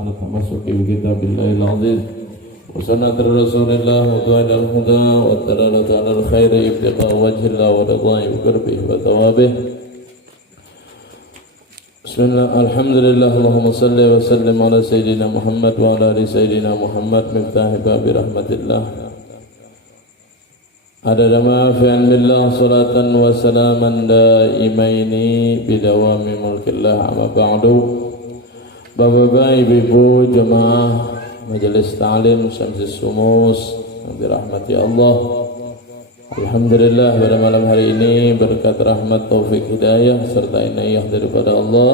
على التمسك بكتاب الله العزيز وسنة رسول الله وطاعة الهدى والدلالة على الخير ابتغاء وجه الله ورضاه وقربه وثوابه. بسم الله الحمد لله اللهم صل وسلم على سيدنا محمد وعلى آل سيدنا محمد مفتاح باب رحمة الله عدد ما في علم الله صلاة وسلاما دائمين بدوام ملك الله. أما بعد Bapak-bapak, ibu-ibu, jemaah Majelis Ta'lim Syamsis Sumus yang dirahmati Allah, alhamdulillah pada malam hari ini berkat rahmat taufik hidayah serta inayah daripada Allah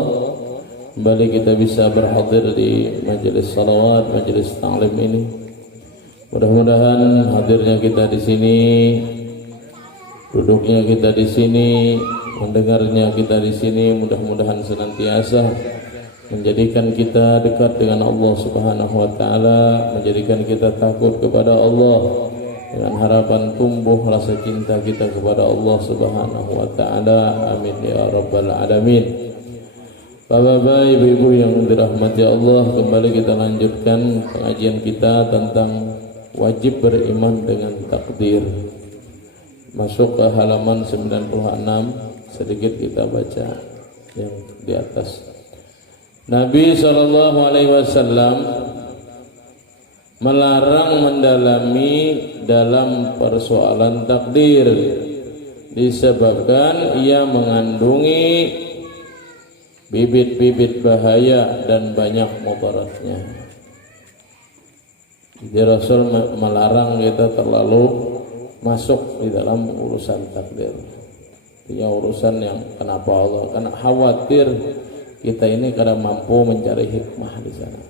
kembali kita bisa berhadir di majelis salawat, majelis ta'lim ini. Mudah-mudahan hadirnya kita di sini, duduknya kita di sini, mendengarnya kita di sini, mudah-mudahan senantiasa menjadikan kita dekat dengan Allah Subhanahu wa taala, menjadikan kita takut kepada Allah, dengan harapan tumbuh rasa cinta kita kepada Allah Subhanahu wa taala. Amin ya rabbal alamin. Bapak-bapak, ibu-ibu yang dirahmati Allah, kembali kita lanjutkan pengajian kita tentang wajib beriman dengan takdir. Masuk ke halaman 96, sedikit kita baca yang di atas. Nabi SAW melarang mendalami dalam persoalan takdir disebabkan ia mengandungi bibit-bibit bahaya dan banyak mudaratnya. Jadi Rasul melarang kita terlalu masuk di dalam urusan takdir. Ya urusan yang kenapa Allah, karena khawatir kita ini kadang mampu mencari hikmah di sana.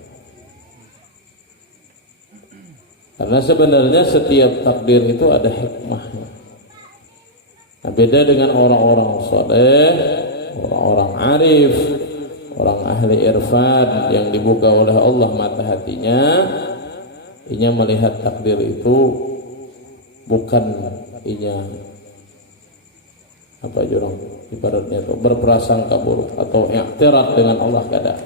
Karena sebenarnya setiap takdir itu ada hikmahnya. Nah, beda dengan orang-orang saleh, orang-orang arif, orang ahli irfan yang dibuka oleh Allah mata hatinya, inya melihat takdir itu bukan inya apa jurang ibaratnya itu berprasangka buruk atau i'tirad dengan Allah kadang.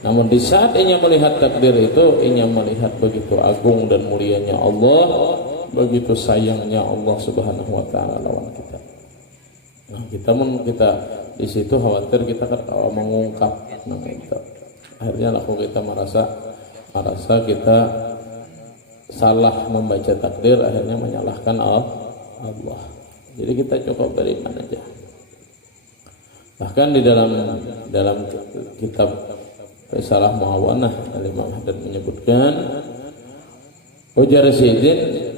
Namun di saat inya melihat takdir itu, inya melihat begitu agung dan mulianya Allah, begitu sayangnya Allah Subhanahu wa taala lawan kita. Nah, kita di situ khawatir kita mengungkap itu. Akhirnya laku kita merasa kita salah membaca takdir, akhirnya menyalahkan Allah. Jadi kita cukup beriman aja. Bahkan di dalam kitab Risalah Muawanah Al-Imam Haddad menyebutkan, ujar Sidin,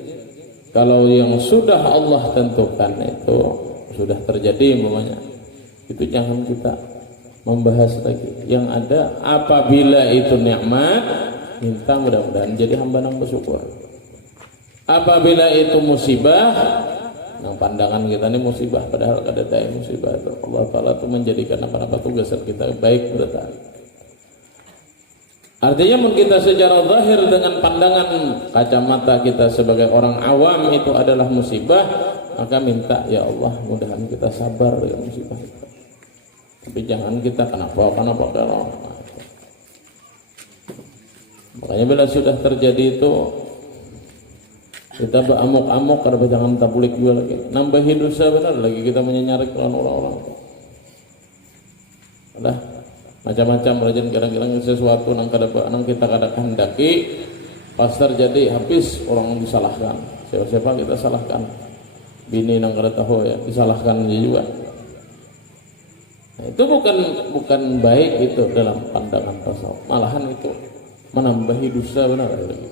kalau yang sudah Allah tentukan itu sudah terjadi umpamanya, itu jangan kita membahas lagi. Yang ada apabila itu nikmat, minta mudah-mudahan jadi hamba yang bersyukur. Apabila itu musibah, nah pandangan kita ini musibah, padahal kada ada musibah itu. Allah Ta'ala itu menjadikan apa-apa tugasan kita baik bertahan. Artinya mungkin kita secara zahir dengan pandangan kacamata kita sebagai orang awam itu adalah musibah, maka minta ya Allah mudahan kita sabar dengan musibah itu. Tapi jangan kita kenapa kalau. Makanya bila sudah terjadi itu kita beramuk-amuk karena jangan tablik juga lagi, nambahi dosa benar lagi kita menyenyarik orang-orang. Udah macam-macam rajin kadang-kadang sesuatu nang kita kadang hendaki pas terjadi habis orang disalahkan. Siapa kita salahkan, bini nang kada tahu ya disalahkan dia juga. Nah, itu bukan baik itu dalam pandangan tasawuf, malahan itu menambahi dosa benar lagi.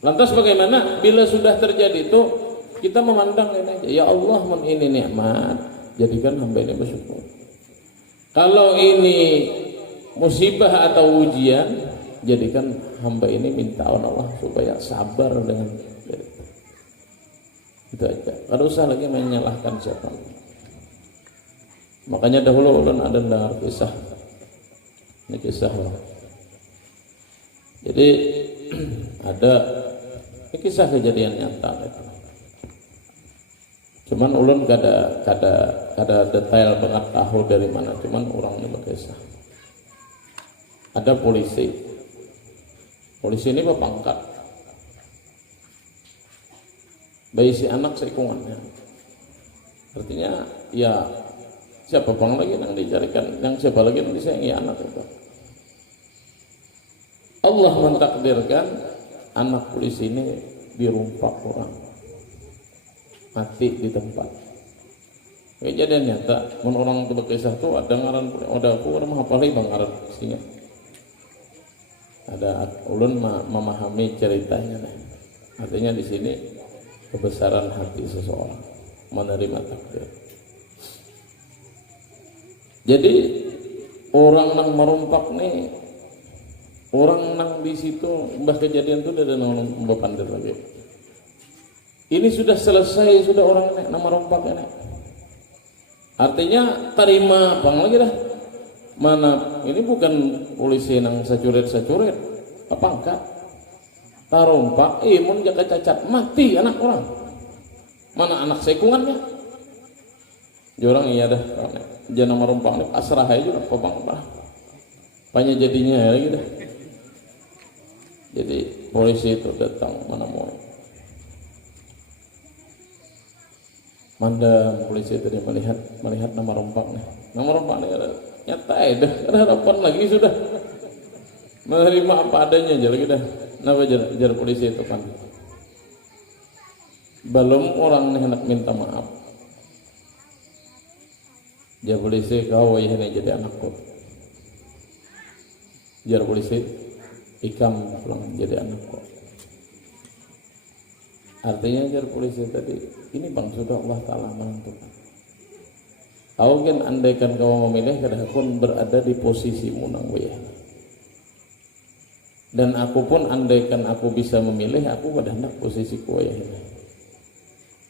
Lantas bagaimana bila sudah terjadi itu kita memandang ini aja, ya Allah ini nikmat, jadikan hamba ini bersyukur. Kalau ini musibah atau ujian, jadikan hamba ini minta Allah supaya sabar dengan itu aja. Kada usah lagi menyalahkan siapa. Makanya dahulu ulun ada dengar kisah. Ini kisah loh. Jadi ada kisah kejadian nyata itu. Cuman ulun kada detail banget tahu dari mana, cuman orangnya berkisah. ada polisi ini berpangkat, bayi si anak sekungannya, artinya ya siapa bang lagi yang dicarikan, yang siapa lagi yang disayangi anak itu. Allah mentakdirkan anak polisi ini dirumpak orang, mati di tempat. Kejadian nyata, orang itu berkisah tuh ada ngaran, ada aku orang menghafali bang ngaran pastinya. Ada ulun memahami ceritanya, artinya di sini kebesaran hati seseorang menerima takdir. Jadi orang nang merumpak nih, orang nang di situ mbah kejadian tuh ada nang mbah pandir lagi. Ini sudah selesai, sudah orang nek nama rompak nek. Artinya terima bang lagi dah. Mana ini bukan polisi nang sacuret apa enggak? Tarompak, mun jaga cacat mati anak orang. Mana anak sekungannya? Jorang iya dah. Jangan nama rompak nih asrah aja lah pabang bah. Banyak jadinya ya gitu. Jadi polisi itu datang mana mau. Manda polisi tadi melihat nama rompak nih. Nama rompak nih nyata dah, ada harapan lagi sudah. Menerima apa adanya aja lagi dah. Kenapa jar polisi itu kan? Belum orang nih hendak minta maaf. Jar polisi kau ini jadi anakku. Jar polisi ikam pulang jadi anakku. Artinya jar polisi tadi, ini bang sudah Allah Ta'ala menentukan. Kau kan andaikan kau memilih, kadang pun berada di posisi munang wayah. Dan aku pun andaikan aku bisa memilih, aku pada hendak posisi wayah ini.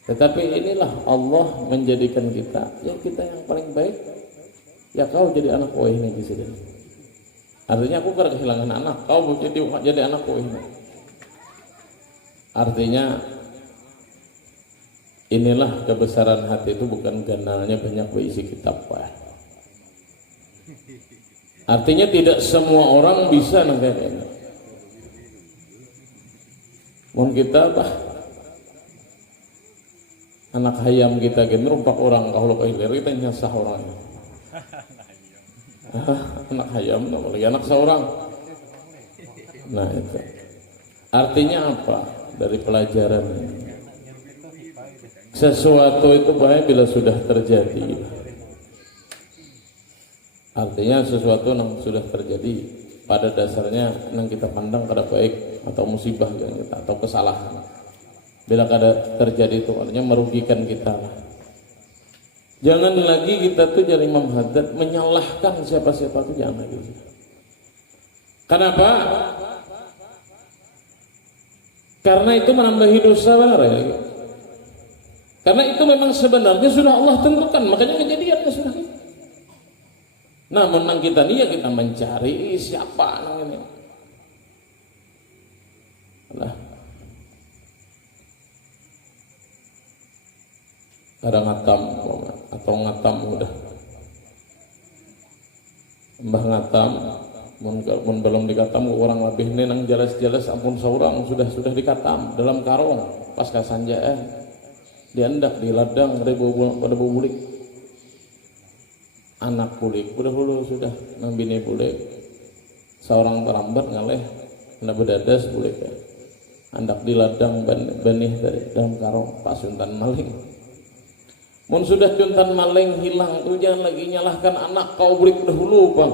Tetapi inilah Allah menjadikan kita, ya kita yang paling baik, ya kau jadi anak wayah ini di sini. Artinya aku karena kehilangan anak, kau jadi anak wayah ini. Artinya inilah kebesaran hati itu bukan ganalnya banyak berisi kitab Pak. Artinya tidak semua orang bisa nangkep ini. Mun kita apa? Anak hayam kita gitu rumpak orang kalau kehilir kita nyasah orangnya. Anak hayam lagi anak seorang. Nah itu. Artinya apa dari pelajaran ini? Sesuatu itu baik bila sudah terjadi. Artinya sesuatu yang sudah terjadi pada dasarnya yang kita pandang kada baik atau musibah kita atau kesalahan. Bila kada terjadi itu artinya merugikan kita. Jangan lagi kita tuh jadi Imam Haddad menyalahkan siapa-siapa itu, jangan lagi. Kenapa? Karena itu menambahi dosa ya. Karena itu memang sebenarnya sudah Allah tentukan, makanya kejadiannya sudah. Namun nang kita nih ya kita mencari siapa nang ini. Nah, ada ngatam atau ngatam udah. Mbah ngatam, mun belum dikatam orang lebih nih nang jelas-jelas ampun seorang sudah dikatam dalam karung pas kasanjaan. Diandak di ladang pada bulik anak bulik udah sudah nambini bulik seorang terambat ngaleh kena bedadas bulik ya. Andak di ladang benih dari dalam karung pas juntan maling. Mun sudah juntan maling hilang tuh jangan lagi nyalahkan anak kau bulik dahulu bang,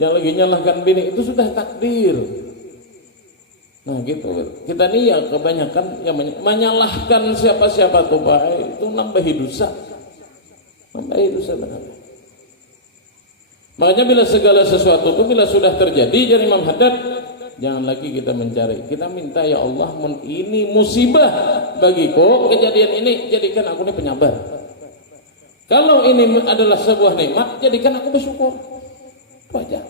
jangan lagi nyalahkan bini, itu sudah takdir. Nah gitu, kita nih ya kebanyakan yang menyalahkan siapa-siapa tuh baik, itu nambahi dosa benar. Makanya bila segala sesuatu itu bila sudah terjadi jadi Imam Haddad, jangan lagi kita mencari, kita minta ya Allah, ini musibah bagiku, kejadian ini jadikan aku ini penyabar. Kalau ini adalah sebuah nikmat, jadikan aku bersyukur. Itu aja.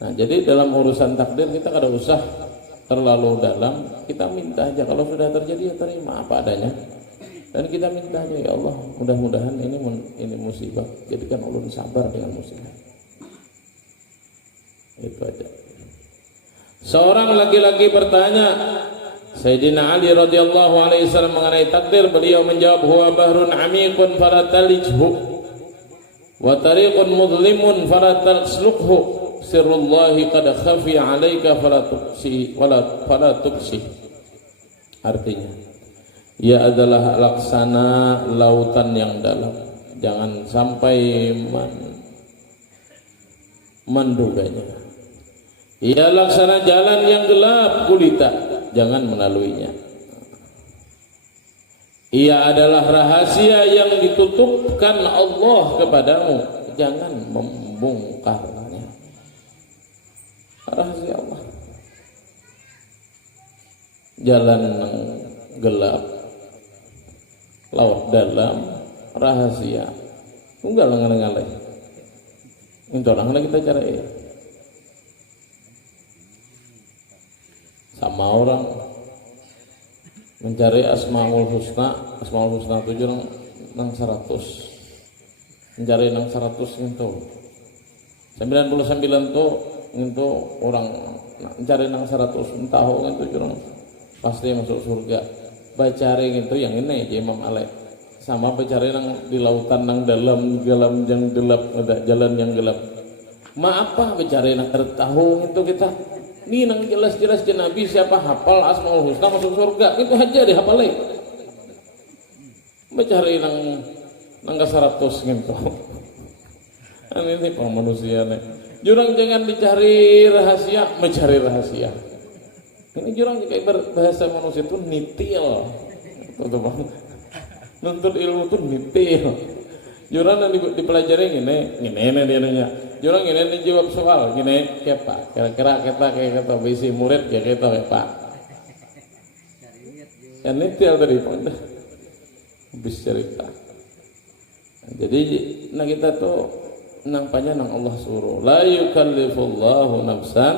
Nah jadi dalam urusan takdir kita kada usah terlalu dalam, kita minta aja kalau sudah terjadi ya terima apa adanya dan kita minta aja ya Allah mudah-mudahan ini musibah jadikan ulun sabar dengan musibah. Itu aja. Seorang laki-laki bertanya Sayyidina Ali radhiyallahu alaihi wasallam mengenai takdir, beliau menjawab, huwa bahrun amikun fala talijhu wa tariqun mudlimun fala taslukhu, sirrullahi qad khafi 'alaika fala tubsi. Artinya, ia adalah laksana lautan yang dalam, jangan sampai menduganya. Ia laksana jalan yang gelap gulita, jangan melaluinya. Ia adalah rahasia yang ditutupkan Allah kepadamu, jangan membongkarnya. Rahasia Allah. Jalan yang gelap, laut dalam, rahasia. Tunggal ngaleh-ngaleh. Itu orang kita cari. Sama orang mencari Asmaul Husna 7 nang 100, mencari nang 100 itu 99 tuh itu orang mencari nang 100 tahu itu orang pasti masuk surga. Bacari itu yang ini Imam Alek sama bacari nang di lautan nang dalam yang gelap, ada jalan yang gelap. Ma apa bacari nang tahu itu kita ini nang jelas-jelas Nabi siapa hafal Asmaul Husna masuk surga, itu aja dihafalin. Mencari nang ke 100 gitu. Ini para manusia nih. Jurang jangan dicari rahasia, mencari rahasia. Ini jurang kayak bahasa manusia itu nitil. Tuh bang. Nuntut ilmu itu nitil. Jurang yang dipelajari gini dia nanya. Jurang ini dijawab soal gini, kayak Pak, kira-kira kita kata bisi murid kayak kita ya Pak. Yang nitil tadi Pak, habis cerita. Jadi, nah kita tuh nampaknya nang Allah suruh, la yukallifullahu nafsan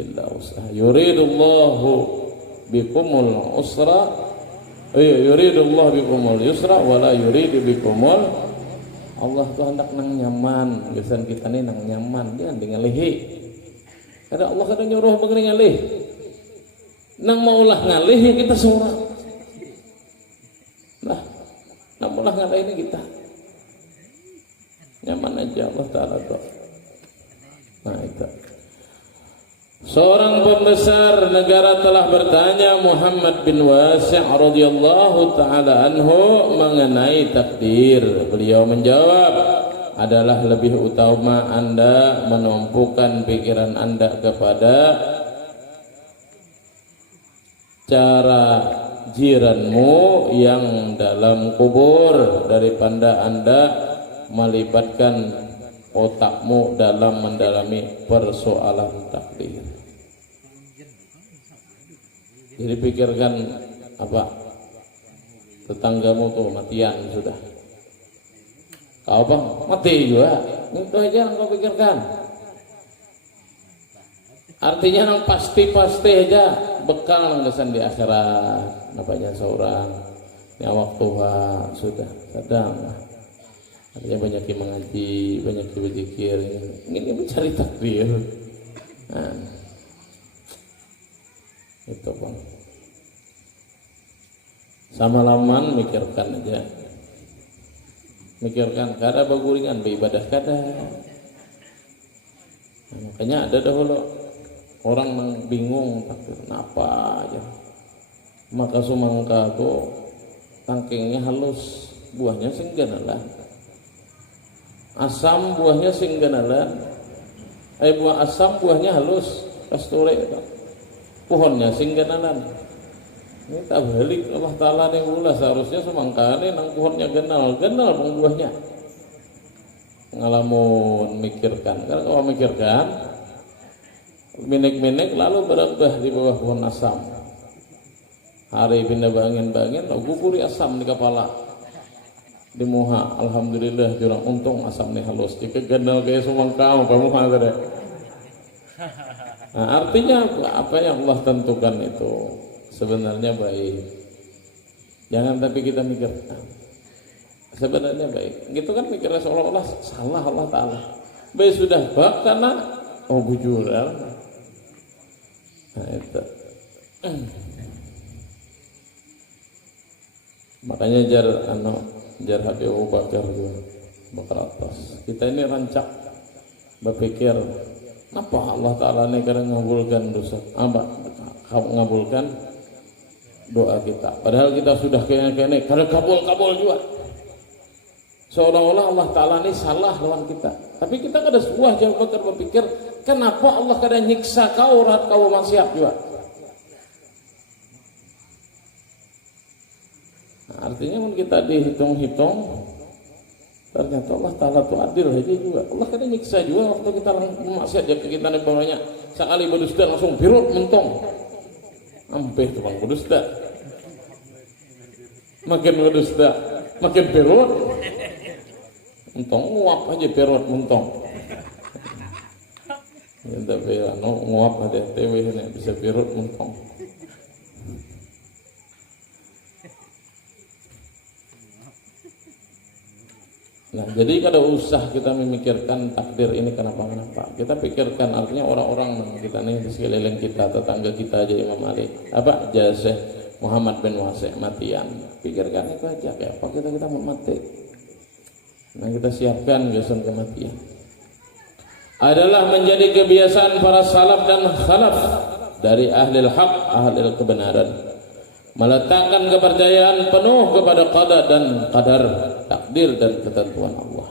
illa usaha. Yuridullahu bikumul usra, yuridullahu bikumul yusra, wala yuridu bikumul. Allah tuh hendak nang nyaman, biasanya kita nih nang nyaman, dia dengan lehi. Kada Allah kada nyuruh begini ngalih. Nang maulah ngalih ya kita surah. Nah, nang maulah ngalih ini kita nyaman aja Allah Ta'ala tuh. Nah itu. Seorang pembesar negara telah bertanya Muhammad bin Wasi' radhiyallahu taala anhu mengenai takdir. Beliau menjawab, adalah lebih utama Anda menumpukan pikiran Anda kepada cara jiranmu yang dalam kubur daripada Anda melibatkan otakmu dalam mendalami persoalan takdir. Jadi pikirkan apa? Tetanggamu tuh matian sudah. Kau bang mati juga. Itu aja yang kau pikirkan. Artinya yang pasti-pasti aja bekal ngesan di akhirat. Namanya seorang nyawa tua sudah sedang. Artinya banyak yang mengaji, banyak yang berzikir. Ini mencari takdir. Nah, itu bang. Sama laman mikirkan aja. Mikirkan kada baguringan beribadah kada. Nah, makanya ada dahulu orang bingung takdir apa aja. Maka sumangka tuh tangkingnya halus, buahnya singganalan. Asam buahnya singganalan. Buah asam buahnya halus, kasturi itu. Pohonnya singganalan. Ini tak balik Allah Ta'ala nih ulah seharusnya semangkane nang pohonnya genal buahnya. Ngalamun mikirkan, karena kalau mikirkan minik-minik lalu berabah di bawah pohon asam. Hari pindah bangin, guguri asam di kepala, di muha. Alhamdulillah jurang untung asam nih halus. Jika genal kayak semangka kamu ada. Nah, artinya apa yang Allah tentukan itu sebenarnya baik. Jangan tapi kita mikirkan sebenarnya baik. Gitu kan mikirnya seolah-olah salah Allah Ta'ala. Baik sudah bak karena bujuran. Nah itu. Makanya jar Habib Abu Bakar atas. Kita ini rancak berpikir apa Allah Ta'ala ini kadang ngabulkan dosa, ngabulkan doa kita. Padahal kita sudah kene kadang kabul juga. Seolah-olah Allah Ta'ala ini salah lawan kita. Tapi kita kada sebuah jangan berpikir kenapa Allah kadang nyiksa kau rahat kau maksiat juga. Nah, artinya kan kita dihitung-hitung ternyata Allah Ta'ala itu adil aja juga. Allah kadang nyiksa juga waktu kita maksiat jadi kita nih bawahnya sekali berdusta langsung birut mentong. Ampeh tukang berdusta. Makin berdusta makin birut. Mentong nguap aja perut mentong. Ya tapi nguap ada TW ini bisa perut mentong. Nah, jadi kada usah kita memikirkan takdir ini kenapa. Kita pikirkan artinya orang-orang kita nih di sekeliling kita, tetangga kita aja Imam Ali, Syekh Muhammad bin Wasi' matian. Pikirkan itu aja kayak apa kita mau mati. Nah, kita siapkan kesan kematian. Adalah menjadi kebiasaan para salaf dan khalaf dari ahli haq, ahli kebenaran. Meletakkan kepercayaan penuh kepada qada dan qadar, takdir dan ketentuan Allah.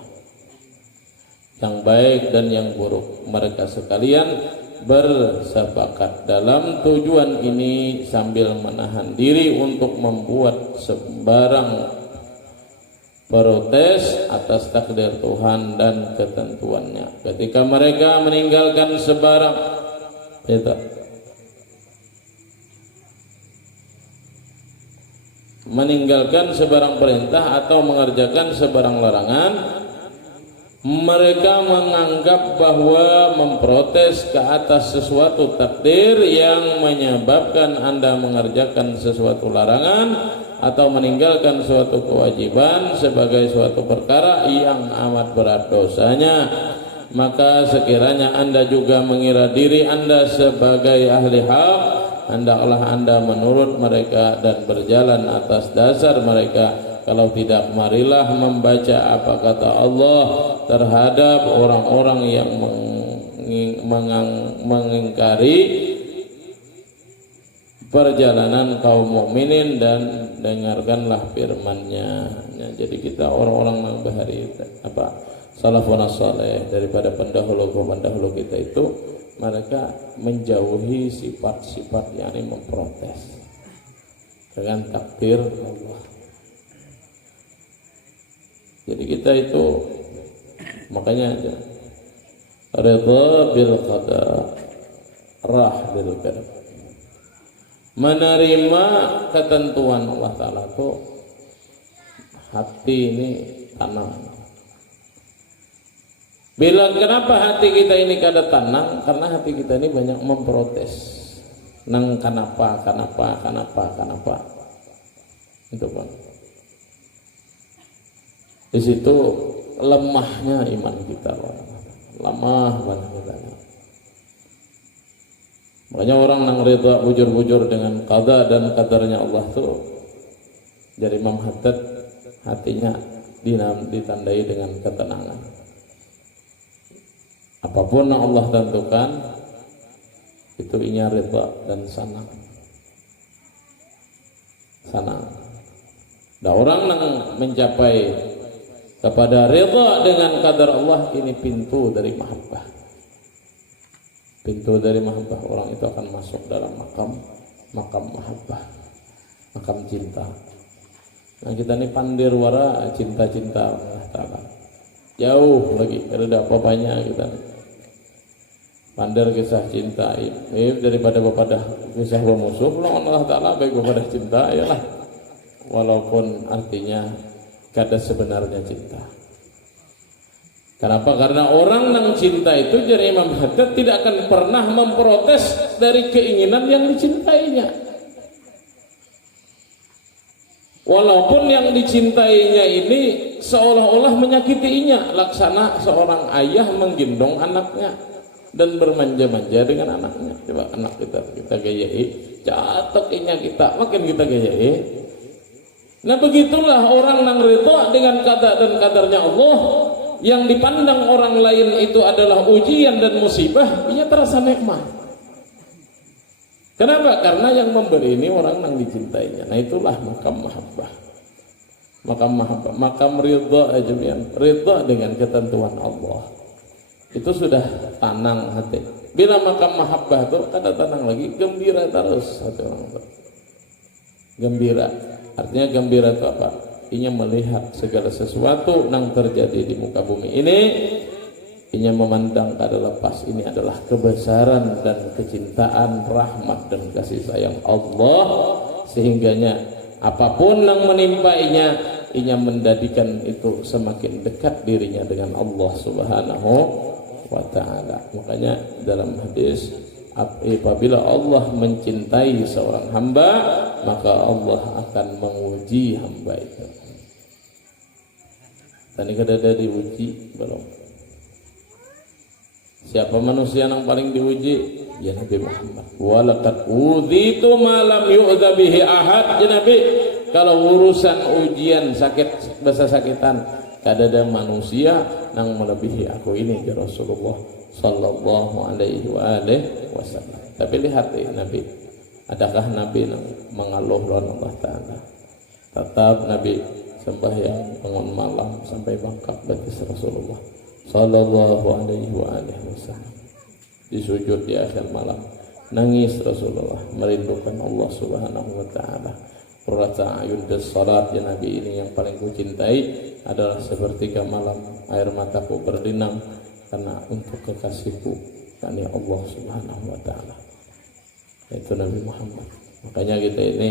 Yang baik dan yang buruk. Mereka sekalian bersepakat dalam tujuan ini sambil menahan diri untuk membuat sembarang protes atas takdir Tuhan dan ketentuannya. Ketika mereka meninggalkan sebarang perintah atau mengerjakan sebarang larangan, mereka menganggap bahwa memprotes ke atas sesuatu takdir yang menyebabkan Anda mengerjakan sesuatu larangan atau meninggalkan suatu kewajiban sebagai suatu perkara yang amat berat dosanya, maka sekiranya Anda juga mengira diri Anda sebagai ahli haq, hendaklah Anda menurut mereka dan berjalan atas dasar mereka. Kalau tidak, marilah membaca apa kata Allah terhadap orang-orang yang mengingkari perjalanan kaum mukminin dan dengarkanlah firman-Nya. Nah, jadi kita orang-orang yang bahari salafun saleh daripada pendahulu kita itu, mereka menjauhi sifat-sifat yang memprotes dengan takdir Allah. Jadi kita itu makanya aja redha bil qada, rah bil qadar. Menerima ketentuan Allah Ta'ala itu hati ini tenang. Kenapa hati kita ini kada tenang? Karena hati kita ini banyak memprotes. Kenapa? Itu kan. Di situ lemahnya iman kita, lemah banget kita. Makanya orang yang rida bujur-bujur dengan qada dan qadarnya Allah tuh, dari Imam Haddad hatinya ditandai dengan ketenangan. Apapun yang Allah tentukan itu inya rida dan senang. Nah, orang yang mencapai kepada rida dengan qadar Allah ini pintu dari mahabbah. Pintu dari mahabbah, orang itu akan masuk dalam makam mahabbah, makam cinta. Nah, kita ini pandir wara cinta-cinta Allah Ta'ala. Jauh lagi, ada apa-apanya kita pandir kisah cinta ini daripada kisah bermusuh. Allah Ta'ala baik kepada cinta, yalah. Walaupun artinya kada sebenarnya cinta. Kenapa? Karena orang yang cinta itu, jadi Imam Haddad, tidak akan pernah memprotes dari keinginan yang dicintainya. Walaupun yang dicintainya ini seolah-olah menyakitinya, laksana seorang ayah menggendong anaknya. dan bermanja-manja dengan anaknya. Coba anak kita gayai, catokinya kita, makin kita gayai. Nah begitulah orang nang ridha dengan kata dan kadarnya Allah, yang dipandang orang lain itu adalah ujian dan musibah, ia terasa nikmat. Kenapa? Karena yang memberi ini orang nang dicintainya. Nah itulah makam mahabbah. Makam mahabbah, makam ridha aja, ridha dengan ketentuan Allah. Itu sudah tanang hati. Bila makam mahabbah itu kada tanang lagi, gembira terus hati orang itu. Gembira. Artinya gembira itu apa? Inya melihat segala sesuatu yang terjadi di muka bumi ini, inya memandang kada lepas ini adalah kebesaran dan kecintaan, rahmat dan kasih sayang Allah, sehingganya apapun yang menimpa inya menjadikan itu semakin dekat dirinya dengan Allah Subhanahu wa ta'ala. Makanya dalam hadis, apabila Allah mencintai seorang hamba, maka Allah akan menguji hamba itu. Tadi kada ada diuji belum? Siapa manusia yang paling diuji? Ya Nabi Muhammad. Walaqad udzitu ma lam yu'dza bihi ahad. Ya Nabi, kalau urusan ujian sakit, bahasa sakitan, kada ada manusia yang melebihi aku ini, ya Rasulullah sallallahu alaihi wasallam. Tapi lihat Nabi, adakah Nabi yang mengeluh lawan Allah Ta'ala? Tetap Nabi sembahyang bangun malam sampai bangkak batis Rasulullah sallallahu alaihi wasallam. Di sujud di akhir malam nangis Rasulullah merindukan Allah Subhanahu wa ta'ala. Rata ayun des salat, ya Nabi, ini yang paling kucintai adalah sepertiga malam air mataku berlinang karena untuk kekasihku, yakni Allah Subhanahu wa ta'ala. Itu Nabi Muhammad. Makanya kita ini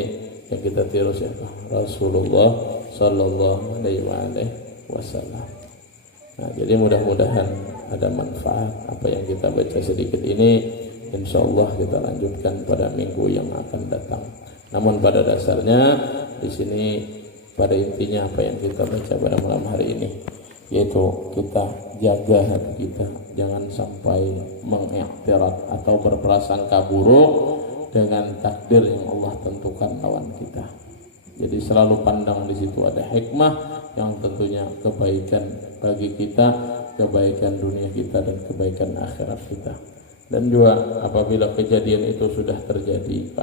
yang kita tiru siapa? Rasulullah sallallahu alaihi wasallam. Nah, jadi mudah-mudahan ada manfaat apa yang kita baca sedikit ini. Insyaallah kita lanjutkan pada minggu yang akan datang. Namun pada dasarnya di sini pada intinya apa yang kita baca pada malam hari ini, yaitu kita jaga hati kita, jangan sampai mengiktirat atau berprasangka buruk dengan takdir yang Allah tentukan lawan kita. Jadi selalu pandang di situ ada hikmah yang tentunya kebaikan bagi kita, kebaikan dunia kita dan kebaikan akhirat kita. Dan juga apabila kejadian itu sudah terjadi,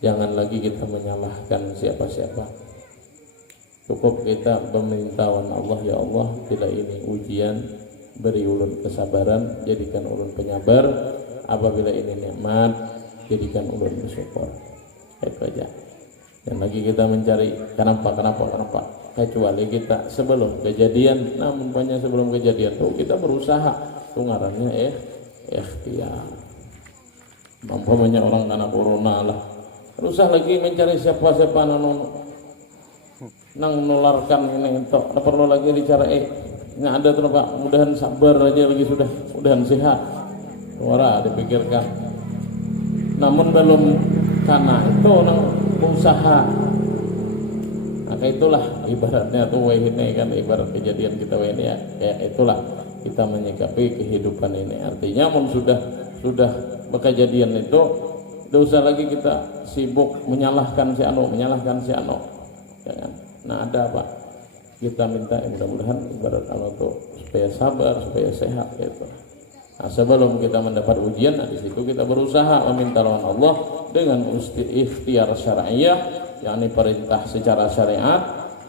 jangan lagi kita menyalahkan siapa-siapa. Cukup kita meminta Allah, ya Allah, bila ini ujian, beri ulun kesabaran, jadikan ulun penyabar. Apabila ini nikmat, jadikan ulun bersyukur. Itu aja. Dan lagi kita mencari kenapa. Kecuali kita sebelum kejadian, namun banyak sebelum kejadian tuh kita berusaha. Itu ngarannya ikhtiar. Mampamanya orang karena corona lah, berusaha lagi mencari siapa-siapa nang nularkan ini itu. Ada perlu lagi bicara nggak ada tuh Pak, mudahan sabar aja lagi sudah, mudahan sehat. Suara dipikirkan. Namun belum karena itu nang usaha. Maka itulah ibaratnya tuh ini kan ibarat kejadian kita ini ya. Kayak itulah kita menyikapi kehidupan ini. Artinya sudah kejadian itu, tidak usah lagi kita sibuk menyalahkan si anu. Ya kan? Nah ada apa? Kita minta mudah-mudahan ibarat Allah tuh supaya sabar, supaya sehat gitu. Nah sebelum kita mendapat ujian, di situ kita berusaha meminta lawan Allah dengan ikhtiar syariah, yakni perintah secara syariat,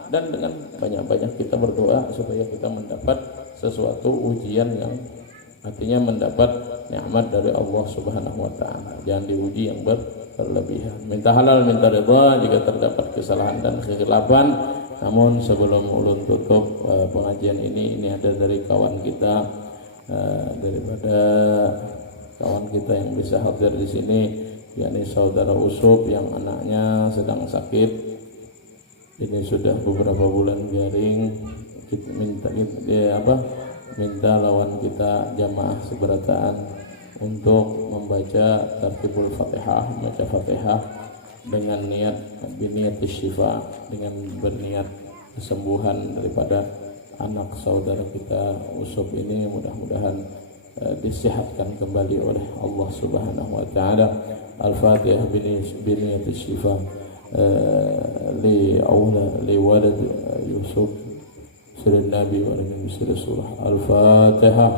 dan dengan banyak-banyak kita berdoa supaya kita mendapat sesuatu ujian yang artinya mendapat nikmat dari Allah Subhanahu wa ta'ala. Jangan diuji yang berlebihan. Minta halal, minta ridha jika terdapat kesalahan dan kekhilafan. Namun sebelum ulun tutup pengajian ini ada dari kawan kita, daripada kawan kita yang bisa hadir di sini, yakni saudara Usop yang anaknya sedang sakit. Ini sudah beberapa bulan garing. Minta lawan kita jamaah seberataan untuk membaca tartibul Fatihah, membaca Fatihah dengan niat syifa, dengan berniat kesembuhan daripada anak saudara kita Usop ini. Mudah-mudahan disihatkan kembali oleh Allah Subhanahu wa taala. Al-Fatihah biniyat syifa li walad Yusuf sirrin nabi wa nabi surah Al-Fatihah.